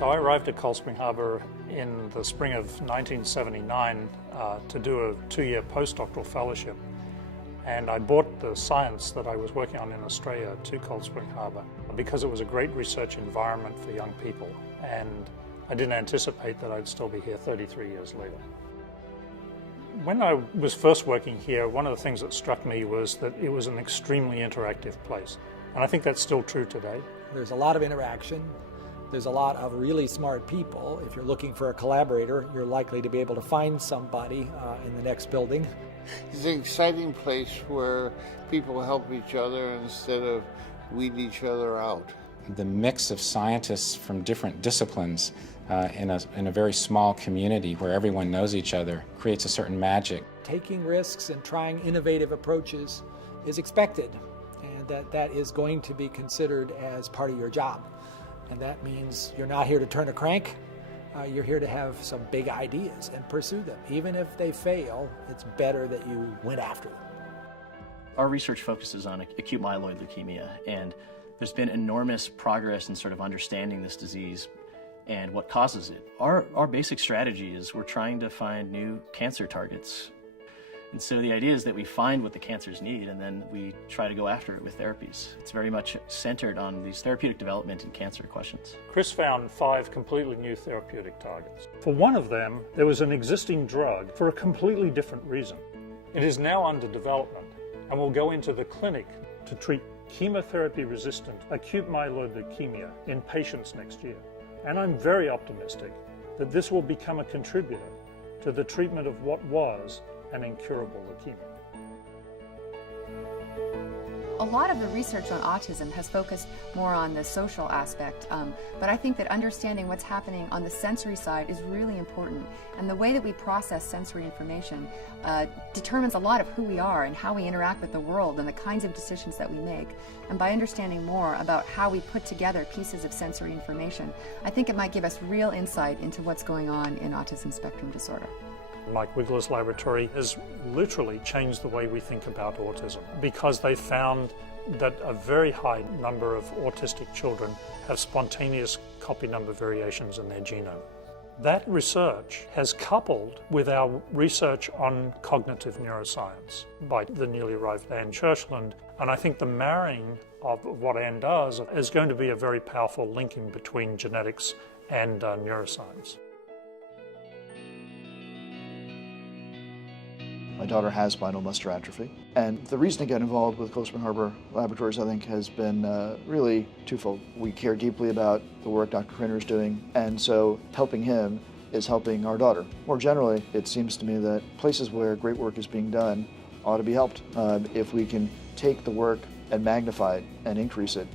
So I arrived at Cold Spring Harbor in the spring of 1979 to do a 2-year postdoctoral fellowship. And I brought the science that I was working on in Australia to Cold Spring Harbor because it was a great research environment for young people. And I didn't anticipate that I'd still be here 33 years later. When I was first working here, one of the things that struck me was that it was an extremely interactive place. And I think that's still true today. There's a lot of interaction. There's a lot of really smart people. If you're looking for a collaborator, you're likely to be able to find somebody in the next building. It's an exciting place where people help each other instead of weed each other out. The mix of scientists from different disciplines in a very small community where everyone knows each other creates a certain magic. Taking risks and trying innovative approaches is expected, and that is going to be considered as part of your job. And that means you're not here to turn a crank. You're here to have some big ideas and pursue them. Even if they fail, it's better that you went after them. Our research focuses on acute myeloid leukemia, and there's been enormous progress in sort of understanding this disease and what causes it. Our basic strategy is we're trying to find new cancer targets. And so the idea is that we find what the cancers need and then we try to go after it with therapies. It's very much centered on these therapeutic development and cancer questions. Chris found 5 completely new therapeutic targets. For one of them, there was an existing drug for a completely different reason. It is now under development and will go into the clinic to treat chemotherapy-resistant acute myeloid leukemia in patients next year. And I'm very optimistic that this will become a contributor to the treatment of what was an incurable leukemia. A lot of the research on autism has focused more on the social aspect, but I think that understanding what's happening on the sensory side is really important. And the way that we process sensory information determines a lot of who we are and how we interact with the world and the kinds of decisions that we make. And by understanding more about how we put together pieces of sensory information, I think it might give us real insight into what's going on in autism spectrum disorder. Mike Wigler's laboratory has literally changed the way we think about autism because they found that a very high number of autistic children have spontaneous copy number variations in their genome. That research has coupled with our research on cognitive neuroscience by the newly arrived Anne Churchland, and I think the marrying of what Anne does is going to be a very powerful linking between genetics and neuroscience. My daughter has spinal muscular atrophy, and the reason to get involved with Cold Spring Harbor Laboratories, I think, has been really twofold. We care deeply about the work Dr. Krainer is doing, and so helping him is helping our daughter. More generally, it seems to me that places where great work is being done ought to be helped. If we can take the work and magnify it and increase it,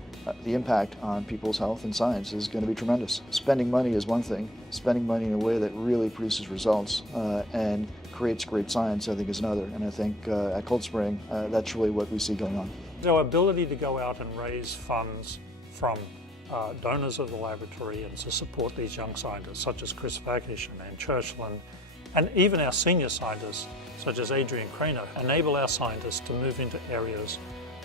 the impact on people's health and science is going to be tremendous. Spending money is one thing. Spending money in a way that really produces results and creates great science, I think, is another. And I think at Cold Spring, that's really what we see going on. Our ability to go out and raise funds from donors of the laboratory and to support these young scientists, such as Chris Vakish and Anne Churchland, and even our senior scientists, such as Adrian Krainer, enable our scientists to move into areas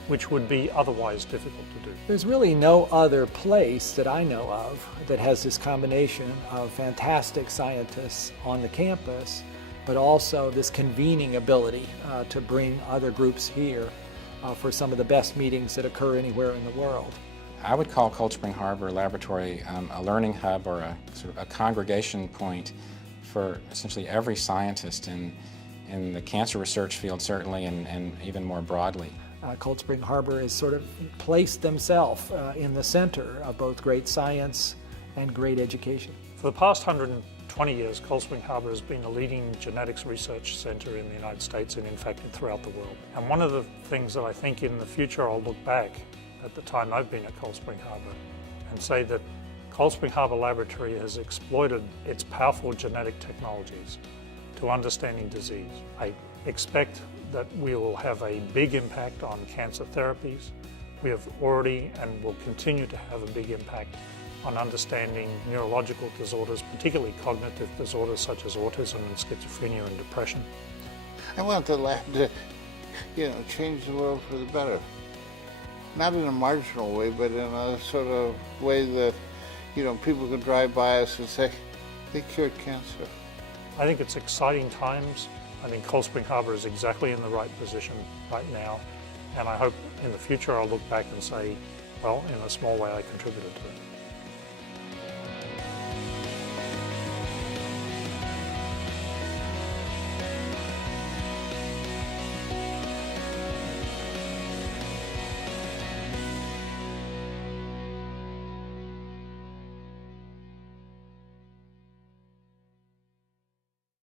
which would be otherwise difficult to do. There's really no other place that I know of that has this combination of fantastic scientists on the campus, but also this convening ability to bring other groups here for some of the best meetings that occur anywhere in the world. I would call Cold Spring Harbor Laboratory a learning hub or a sort of a congregation point for essentially every scientist in the cancer research field, certainly, and even more broadly. Cold Spring Harbor has sort of placed themselves in the center of both great science and great education. For the past 120 years, Cold Spring Harbor has been a leading genetics research center in the United States and in fact throughout the world. And one of the things that I think in the future I'll look back at the time I've been at Cold Spring Harbor and say that Cold Spring Harbor Laboratory has exploited its powerful genetic technologies to understanding disease. I expect that we will have a big impact on cancer therapies. We have already and will continue to have a big impact on understanding neurological disorders, particularly cognitive disorders such as autism and schizophrenia and depression. I want the lab to, change the world for the better. Not in a marginal way, but in a sort of way that, you know, people can drive by us and say, they cured cancer. I think it's exciting times. I think Cold Spring Harbor is exactly in the right position right now, and I hope in the future I'll look back and say, well, in a small way I contributed to it.